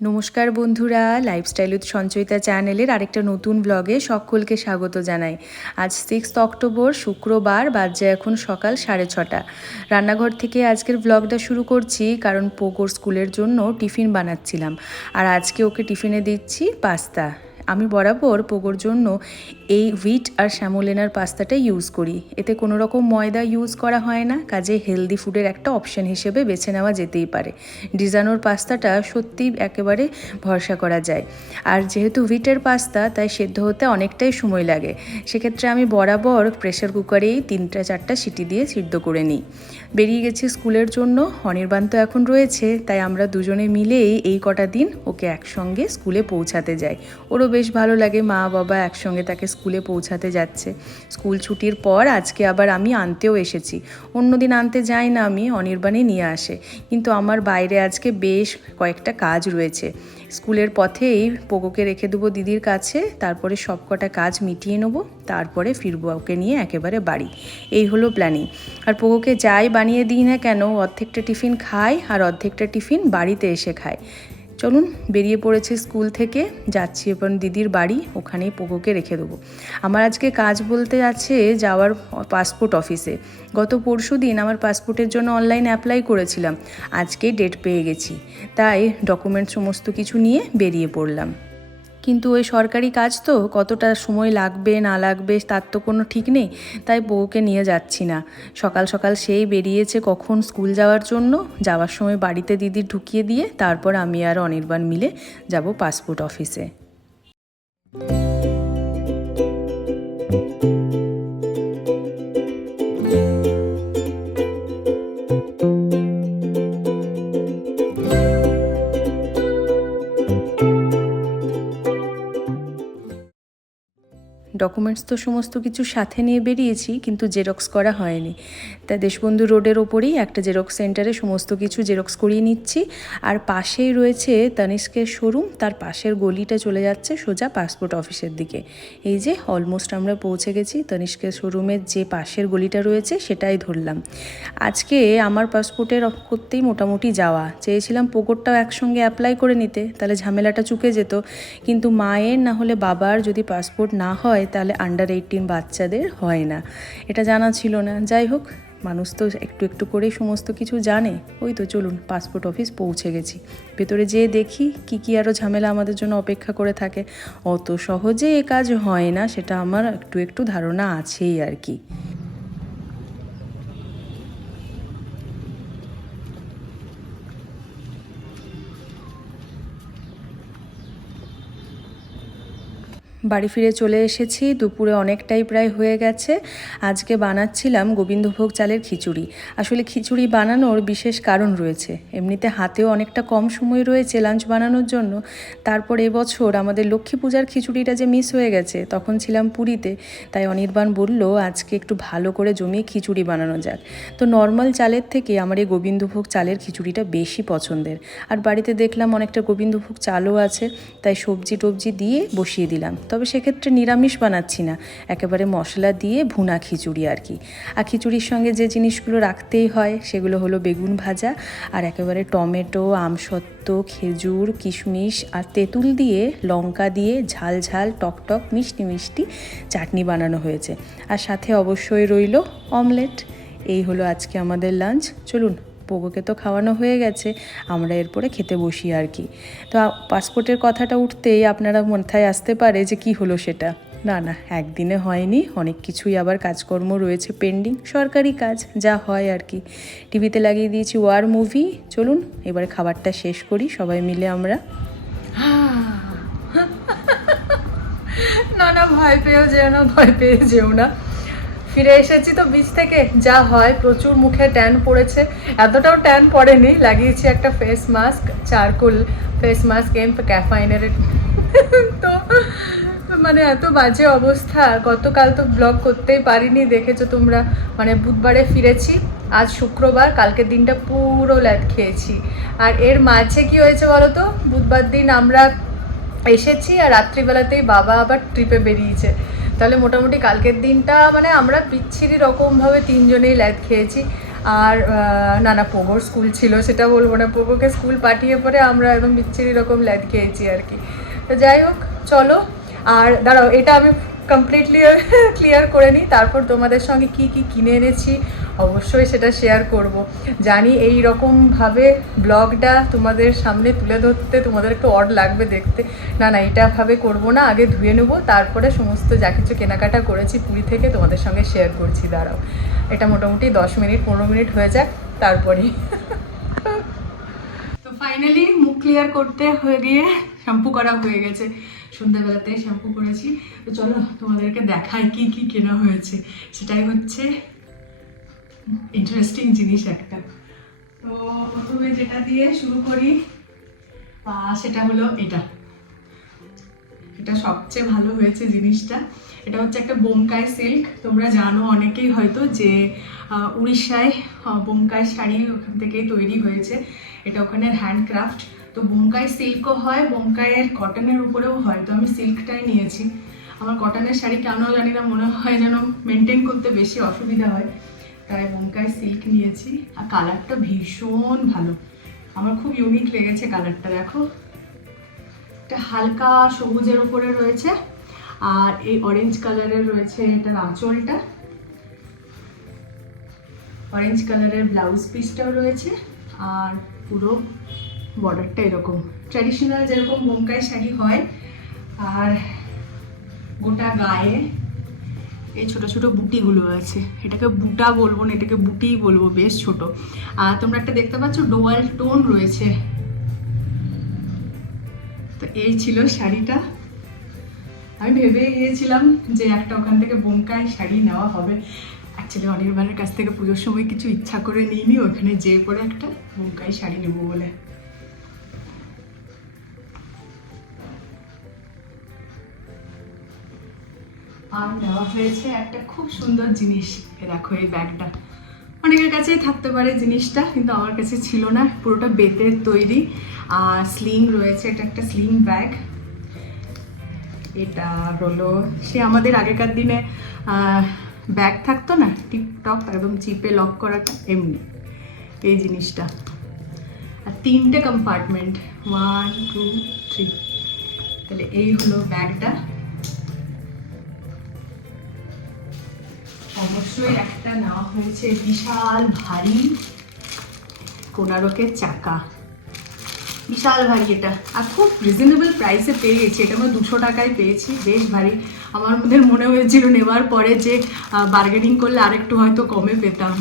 নমস্কার বন্ধুরা, lifestyle with Sanchayita চ্যানেলের আরেকটা নতুন ব্লগে সকলকে স্বাগত জানাই। আজ 6 অক্টোবর শুক্রবার, বাজে এখন সকাল 6:30। রান্নাঘর থেকে আজকের ব্লগটা শুরু করছি, কারণ পোগোর স্কুলের জন্য টিফিন বানাচ্ছিলাম। আর আজকে ওকে টিফিনে দিচ্ছি পাস্তা। আমি বরাবর পোগোর জন্য এই হুইট আর স্যামোলেনার পাস্তাটা ইউজ করি। এতে কোনো রকম ময়দা ইউজ করা হয় না, কাজে হেলদি ফুডের একটা অপশন হিসেবে বেছে নেওয়া যেতেই পারে। ডিজানোর পাস্তাটা সত্যিই একেবারে ভরসা করা যায়। আর যেহেতু হুইটের পাস্তা, তাই সেদ্ধ হতে অনেকটাই সময় লাগে। সেক্ষেত্রে আমি বরাবর প্রেশার কুকারেই 3-4টা সিটি দিয়ে সিদ্ধ করে নিই। বেরিয়ে গেছি স্কুলের জন্য। অনির্বাণ তো এখন রয়েছে, তাই আমরা দুজনে মিলেই এই কটা দিন ওকে একসঙ্গে স্কুলে পৌঁছাতে যাই। ওরও বেশ ভালো লাগে, মা বাবা একসঙ্গে তাকে স্কুলে পৌঁছাতে যাচ্ছে। স্কুল ছুটির পর আজকে আবার আমি আনতেও এসেছি। অন্যদিন আনতে যাই না আমি, অনির্বাণই নিয়ে আসে। কিন্তু আমার বাইরে আজকে বেশ কয়েকটা কাজ রয়েছে। স্কুলের পথেই পোগোকে রেখে দেবো দিদির কাছে, তারপরে সব কটা কাজ মিটিয়ে নেবো, তারপরে ফিরবো ওকে নিয়ে একেবারে বাড়ি। এই হলো প্ল্যানিং। আর পোগোকে যাই বানিয়ে দিই না কেন, অর্ধেকটা টিফিন খায় আর অর্ধেকটা টিফিন বাড়িতে এসে খায়। চলুন, বেরিয়ে পড়েছে স্কুল থেকে, যাচ্ছি এবার দিদির বাড়ি, ওখানেই পোগোকে রেখে দেবো। আমার আজকে কাজ বলতে আছে যাওয়ার পাসপোর্ট অফিসে। গত পরশুদিন আমার পাসপোর্টের জন্য অনলাইন অ্যাপ্লাই করেছিলাম, আজকেই ডেট পেয়ে গেছি। তাই ডকুমেন্ট সমস্ত কিছু নিয়ে বেরিয়ে পড়লাম। কিন্তু ওই সরকারি কাজ তো, কতটা সময় লাগবে না লাগবে তার তো কোনো ঠিক নেই, তাই বউকে নিয়ে যাচ্ছি না। সকাল সকাল সেই বেরিয়েছে কখন স্কুল যাওয়ার জন্য, যাওয়ার সময় বাড়িতে দিদি ঢুকিয়ে দিয়ে তারপর আমি আর অনির্বাণ মিলে যাব পাসপোর্ট অফিসে। ডকুমেন্টস তো সমস্ত কিছু সাথে নিয়ে বেরিয়েছি, কিন্তু জেরক্স করা হয়নি। তাই দেশবন্ধু রোডের ওপরেই একটা জেরক্স সেন্টারে সমস্ত কিছু জেরক্স করিয়ে নিচ্ছি। আর পাশেই রয়েছে তানিষ্কের শোরুম, তার পাশের গলিটা চলে যাচ্ছে সোজা পাসপোর্ট অফিসের দিকে। এই যে অলমোস্ট আমরা পৌঁছে গেছি। তানিষ্কের শোরুমের যে পাশের গলিটা রয়েছে সেটাই ধরলাম। আজকে আমার পাসপোর্টের করতেই মোটামুটি যাওয়া চেয়েছিলাম, পোগোরটাও একসঙ্গে অ্যাপ্লাই করে নিতে, তাহলে ঝামেলাটা চুকে যেত। কিন্তু মায়ের না হলে বাবার যদি পাসপোর্ট না হয়, তাহলে আন্ডার 18 বাচ্চাদের হয় না, এটা জানা ছিল না। যাই হোক, মানুষ তো একটু একটু করেই সমস্ত কিছু জানে। ওই তো চলুন, পাসপোর্ট অফিস পৌঁছে গেছি। ভেতরে যেয়ে দেখি কি আরও ঝামেলা আমাদের জন্য অপেক্ষা করে থাকে। অত সহজে এ কাজ হয় না, সেটা আমার একটু ধারণা আছেই আর কি। বাড়ি ফিরে চলে এসেছি। দুপুরে অনেকটাই প্রায় হয়ে গেছে। আজকে বানাচ্ছিলাম গোবিন্দভোগ চালের খিচুড়ি। আসলে খিচুড়ি বানানোর বিশেষ কারণ রয়েছে। এমনিতে হাতেও অনেকটা কম সময় রয়েছে লাঞ্চ বানানোর জন্য। তারপর এবছর আমাদের লক্ষ্মী পূজার খিচুড়িটা যে মিস হয়ে গেছে, তখন ছিলাম পুরীতে। তাই অনির্বাণ বলল আজকে একটু ভালো করে জমিয়ে খিচুড়ি বানানো যাক। তো নর্মাল চালের থেকে আমার এই গোবিন্দভোগ চালের খিচুড়িটা বেশি পছন্দের। আর বাড়িতে দেখলাম অনেকটা গোবিন্দভোগ চালও আছে, তাই সবজি টবজি দিয়ে বসিয়ে দিলাম। তবে সেক্ষেত্রে নিরামিষ বানাচ্ছি না, একেবারে মশলা দিয়ে ভুনা খিচুড়ি আর কি। আর খিচুড়ির সঙ্গে যে জিনিসগুলো রাখতেই হয় সেগুলো হলো বেগুন ভাজা আর একেবারে টমেটো, আমসত্ত্ব, খেজুর, কিশমিশ আর তেঁতুল দিয়ে, লঙ্কা দিয়ে ঝাল ঝাল টকটক মিষ্টি মিষ্টি চাটনি বানানো হয়েছে। আর সাথে অবশ্যই রইল অমলেট। এই হলো আজকে আমাদের লাঞ্চ। চলুন, পোগোকে তো খাওয়ানো হয়ে গেছে, আমরা এরপরে খেতে বসি আর কি। তো পাসপোর্টের কথাটা উঠতেই আপনারা মাথায় আসতে পারে যে কি হলো সেটা। না, একদিনে হয়নি, অনেক কিছুই আবার কাজকর্ম রয়েছে পেন্ডিং, সরকারি কাজ যা হয় আর কি। টিভিতে লাগিয়ে দিয়েছি ওয়ার মুভি। চলুন এবার খাবারটা শেষ করি সবাই মিলে আমরা। না, ভয় পেয়ে যেও না। ফিরে এসেছি তো বিচ থেকে, যা হয় প্রচুর মুখে ট্যান পড়েছে। এতটাও ট্যান পড়েনি, লাগিয়েছি একটা face mask, charcoal face mask, ক্যাফাইনের। তো মানে এত বাজে অবস্থা, গতকাল তো ব্লগ করতেই পারিনি, দেখেছো তোমরা। মানে বুধবারে ফিরেছি, আজ শুক্রবার, কালকের দিনটা পুরো ল্যাদ খেয়েছি। আর এর মাঝে কি হয়েছে বলো তো, বুধবার দিন আমরা এসেছি আর রাত্রিবেলাতেই বাবা আবার ট্রিপে বেরিয়েছে। তাহলে মোটামুটি কালকের দিনটা মানে আমরা বিচ্ছিরি রকমভাবে তিনজনেই ল্যাদ খেয়েছি। আর নানা পোগোর স্কুল ছিল, সেটা বলবো না, পোগোকে স্কুল পাঠিয়ে পরে আমরা একদম বিচ্ছিরি রকম ল্যাদ খেয়েছি আর কি। তো যাই হোক, চলো। আর দাঁড়াও, এটা আমি কমপ্লিটলি ক্লিয়ার করে নিই, তারপর তোমাদের সঙ্গে কি কি কিনে এনেছি অবশ্যই সেটা শেয়ার করব। জানি এই রকমভাবে ব্লগটা তোমাদের সামনে তুলে ধরতে তোমাদের একটু অড লাগবে দেখতে, না না এটাভাবে করব না, আগে ধুয়ে নেবো, তারপরে সমস্ত যা কিছু কেনাকাটা করেছি পুরী থেকে তোমাদের সঙ্গে শেয়ার করছি। দাঁড়াও, এটা মোটামুটি 10 মিনিট 15 মিনিট হয়ে যাক, তারপরেই। তো ফাইনালি মুখ ক্লিয়ার করতে হয়ে গিয়ে শ্যাম্পু করা হয়ে গেছে, সন্ধ্যাবেলাতে শ্যাম্পু করেছি। তো চলো তোমাদেরকে দেখাই কি কি কেনা হয়েছে, সেটাই হচ্ছে ইন্টারেস্টিং জিনিস একটা। তো প্রথমে যেটা দিয়ে শুরু করি সেটা হলো এটা। এটা সবচেয়ে ভালো হয়েছে জিনিসটা। এটা হচ্ছে একটা বোমকাই সিল্ক। তোমরা জানো অনেকেই হয়তো যে উড়িষ্যায় বোমকাই শাড়ি ওখান থেকেই তৈরি হয়েছে, এটা ওখানের হ্যান্ডক্রাফট। তো বোমকাই সিল্কও হয়, বোমকাইয়ের কটনের উপরেও হয়। তো আমি সিল্কটাই নিয়েছি। আমার কটনের শাড়ি কেন জানি না মনে হয় যেন মেনটেন করতে বেশি অসুবিধা হয়, তাই বোমকাই সিল্ক নিয়েছি। আর কালারটা ভীষণ ভালো, আমার খুব ইউনিক লেগেছে কালারটা। দেখো, এটা হালকা সবুজের উপরে রয়েছে, আর এই অরেঞ্জ কালারের রয়েছে এটার আঁচলটা, অরেঞ্জ কালারের ব্লাউজ পিসটাও রয়েছে, আর পুরো বর্ডারটা এরকম ট্র্যাডিশনাল যেরকম বোমকাই শাড়ি হয়। আর গোটা গায়ে এই ছোট ছোট বুটিগুলো আছে, এটাকে বুটা বলবো না, এটাকে বুটিই বলবো, বেশ ছোট। আর তোমরা একটা দেখতে পাচ্ছ ডোয়াল টোন রয়েছে। তো এই ছিল শাড়িটা। আমি ভেবে গিয়েছিলাম যে একটা ওখান থেকে বোমকাই শাড়ি নেওয়া হবে। অ্যাকচুয়ালি অনির্বাণের কাছ থেকে পুজোর সময় কিছু ইচ্ছা করে নিইনি, ওখানে যেয়ে পরে একটা বোমকাই শাড়ি নেবো বলে। আর নেওয়া হয়েছে একটা খুব সুন্দর জিনিস, দেখো এই ব্যাগটা। অনেকের কাছেই থাকতে পারে জিনিসটা, কিন্তু আমার কাছে ছিল না। পুরোটা বেতের তৈরি, আর স্লিং রয়েছে, এটা একটা স্লিং ব্যাগ। এটা হলো সে আমাদের আগেকার দিনে ব্যাগ থাকতো না টিপটপ একদম চিপে লক করাটা, এমনি এই জিনিসটা। আর 3টে কম্পার্টমেন্ট, 1 2 3। তাহলে এই হলো ব্যাগটা। অবশ্যই একটা নেওয়া হয়েছে বিশাল ভারী কোনারকের চাকা, বিশাল ভারী এটা। আর খুব রিজনেবল প্রাইসে পেয়ে গেছি, এটা আমরা 200 টাকায় পেয়েছি, বেশ ভারী। আমার মনে হয়েছিল নেওয়ার পরে যে বার্গেনিং করলে আরেকটু হয়তো কমে পেতাম,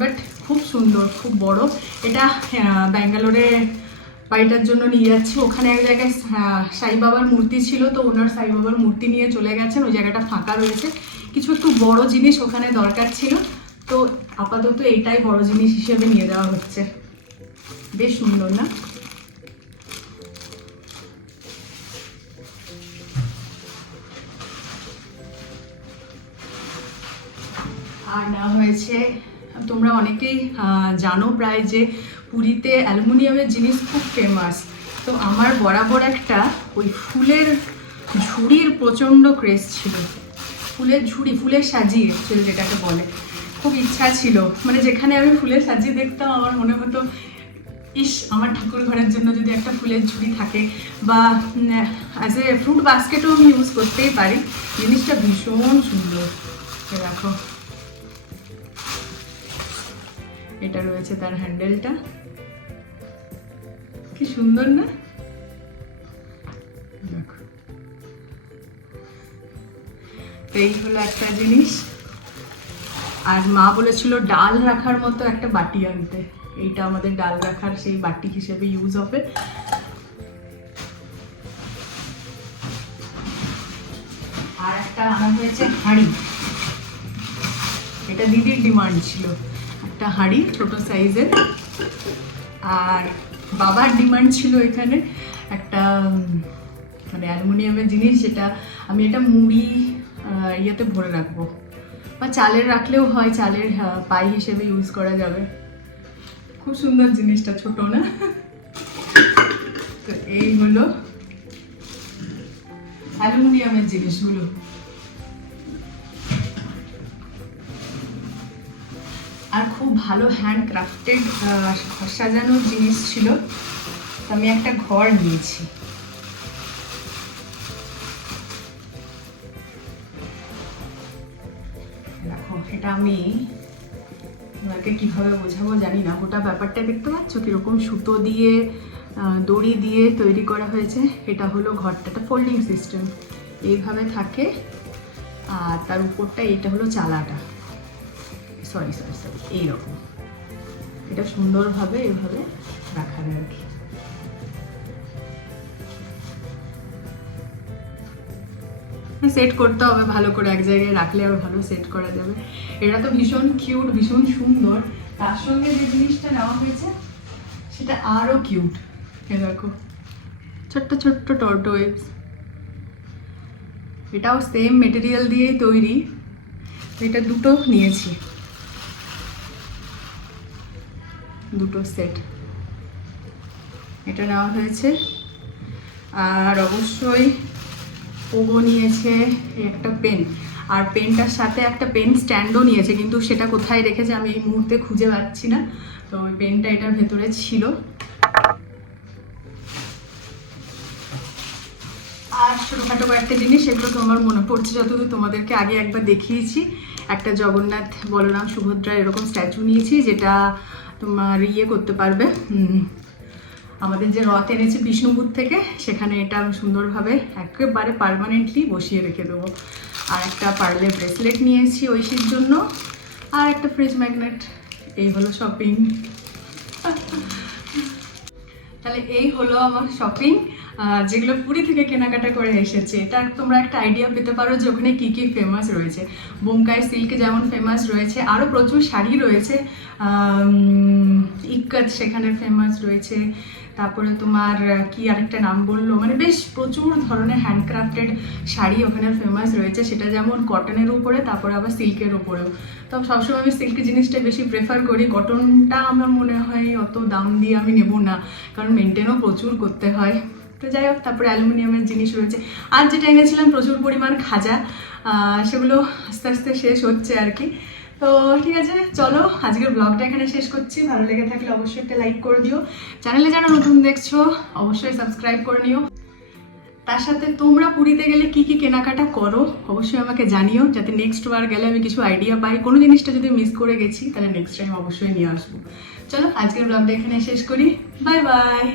বাট খুব সুন্দর, খুব বড়। এটা ব্যাঙ্গালোরে বাড়িটার জন্য নিয়ে যাচ্ছি। ওখানে এক জায়গায় সাই বাবার মূর্তি ছিল, তো ওনার সাই বাবার মূর্তি নিয়ে চলে গেছেন, ওই জায়গাটা ফাঁকা রয়েছে। কিছু একটু বড় জিনিস ওখানে দরকার ছিল, তো আপাতত এইটাই বড় জিনিস হিসেবে নিয়ে যাওয়া হচ্ছে। বেশ সুন্দর না? আর নেওয়া হয়েছে, তোমরা অনেকেই জানো প্রায় যে পুরীতে অ্যালুমিনিয়ামের জিনিস খুব ফেমাস। তো আমার বরাবর একটা ওই ফুলের ঝুড়ির প্রচণ্ড ক্রেজ ছিল। ফুলের ঝুড়ি, ফুলের সাজিয়ে অ্যাকচুয়ালি যেটাকে বলে, খুব ইচ্ছা ছিল। মানে যেখানে আমি ফুলের সাজিয়ে দেখতাম আমার মনে হতো ইস, আমার ঠাকুর ঘরের জন্য যদি একটা ফুলের ঝুড়ি থাকে, বা অ্যাজ এ ফ্রুট বাস্কেটও আমি ইউজ করতেই পারি। জিনিসটা ভীষণ সুন্দর। দেখো, এটা রয়েছে তার হ্যান্ডেলটা, কি সুন্দর না? দেখো, এই হলো একটা জিনিস। আর মা বলেছিল ডাল রাখার মতো একটা বাটি আনতে, এইটা আমাদের ডাল রাখার সেই বাটি হিসেবে ইউজ হবে। আর একটা আনা হয়েছে হাঁড়ি, এটা দিদির ডিমান্ড ছিল, একটা হাঁড়ি ছোট সাইজের। আর বাবার ডিমান্ড ছিল এখানে একটা মানে অ্যালুমিনিয়ামের জিনিস, যেটা আমি এটা মুড়ি ইয়েতে ভরে রাখবো, বা চালের রাখলেও হয়, চালের পাই হিসেবে ইউজ করা যাবে। খুব সুন্দর জিনিসটা, ছোট না? তো এই হলো অ্যালুমিনিয়ামের জিনিসগুলো। আর খুব ভালো হ্যান্ড ক্রাফটেড ঘর সাজানোর জিনিস ছিল, তো আমি একটা ঘর নিয়েছি। দেখো, এটা আমি তোমাকে কিভাবে বোঝাবো জানি না, গোটা ব্যাপারটা দেখতে পাচ্ছ কিরকম সুতো দিয়ে দড়ি দিয়ে তৈরি করা হয়েছে। এটা হলো ঘরটা, ফোল্ডিং সিস্টেম, এইভাবে থাকে। আর তার উপরটা এটা হলো চালাটা, সরি এইরকম। এটা সুন্দরভাবে এভাবে রাখা যায় আর কি। সেট করতে হবে ভালো করে, এক জায়গায় রাখলে আরো ভালো সেট করা যাবে। এটা তো ভীষণ কিউট, ভীষণ সুন্দর। তার সঙ্গে যে জিনিসটা নেওয়া হয়েছে সেটা আরো কিউট। এ দেখো, ছোট্ট ছোট্ট টর্টোয়েজ। এটাও সেম মেটেরিয়াল দিয়েই তৈরি। এটা দুটো নিয়েছি, দুটো সেট এটা নেওয়া হয়েছে। আর অবশ্যই পোগো নিয়েছে একটা পেন, আর পেনটার সাথে একটা পেন স্ট্যান্ডও নিয়েছে, কিন্তু সেটা কোথায় রেখেছে আমি এই মুহূর্তে খুঁজে পাচ্ছি না। তো ওই পেনটা এটার ভেতরে ছিল। আর ছোটোখাটো কয়েকটা জিনিস, সেগুলো তোমার মনে পড়ছে যতদূর, তোমাদেরকে আগে একবার দেখিয়েছি। একটা জগন্নাথ, বলরাম, সুভদ্রা এরকম স্ট্যাচু নিয়েছি, যেটা তোমার ইয়ে করতে পারবে, আমাদের যে রথ এনেছে বিষ্ণুপুর থেকে, সেখানে এটা আমি সুন্দরভাবে একেবারে পার্মানেন্টলি বসিয়ে রেখে দেবো। আর একটা পার্লের ব্রেসলেট নিয়েছি ঐশীর জন্য, আর একটা ফ্রিজ ম্যাগনেট। এই হলো শপিং। তাহলে এই হলো আমার শপিং, যেগুলো পুরী থেকে কেনাকাটা করে এসেছে। এটা তোমরা একটা আইডিয়া পেতে পারো যে ওখানে কী কী ফেমাস রয়েছে। বোমকাই সিল্ক যেমন ফেমাস রয়েছে, আরও প্রচুর শাড়ি রয়েছে। ইক্কত সেখানে ফেমাস রয়েছে। তারপরে তোমার কি আরেকটা নাম বললো, মানে বেশ প্রচুর ধরনের হ্যান্ডক্রাফটেড শাড়ি ওখানে ফেমাস রয়েছে। সেটা যেমন কটনের উপরে, তারপরে আবার সিল্কের উপরেও। তো সবসময় আমি সিল্ক জিনিসটা বেশি প্রেফার করি, কটনটা আমার মনে হয় অত দাম দিয়ে আমি নেব না, কারণ মেনটেনও প্রচুর করতে হয়। তো যাই হোক, তারপরে অ্যালুমিনিয়ামের জিনিস রয়েছে। আর যেটা এনেছিলাম প্রচুর পরিমাণ খাজা, সেগুলো আস্তে আস্তে শেষ হচ্ছে আর কি। তো ঠিক আছে, চলো আজকের ব্লগটা এখানে শেষ করছি। ভালো লেগে থাকলে অবশ্যই একটা লাইক করে দিও। চ্যানেলে যারা নতুন দেখছো অবশ্যই সাবস্ক্রাইব করে নিও। তার সাথে তোমরা পুরীতে গেলে কি কি কেনাকাটা করো অবশ্যই আমাকে জানিও, যাতে নেক্সট বার গেলে আমি কিছু আইডিয়া পাই। কোনো জিনিসটা যদি মিস করে গেছি তাহলে নেক্সট টাইম অবশ্যই নিয়ে আসবো। চলো আজকের ব্লগটা এখানে শেষ করি। Bye bye.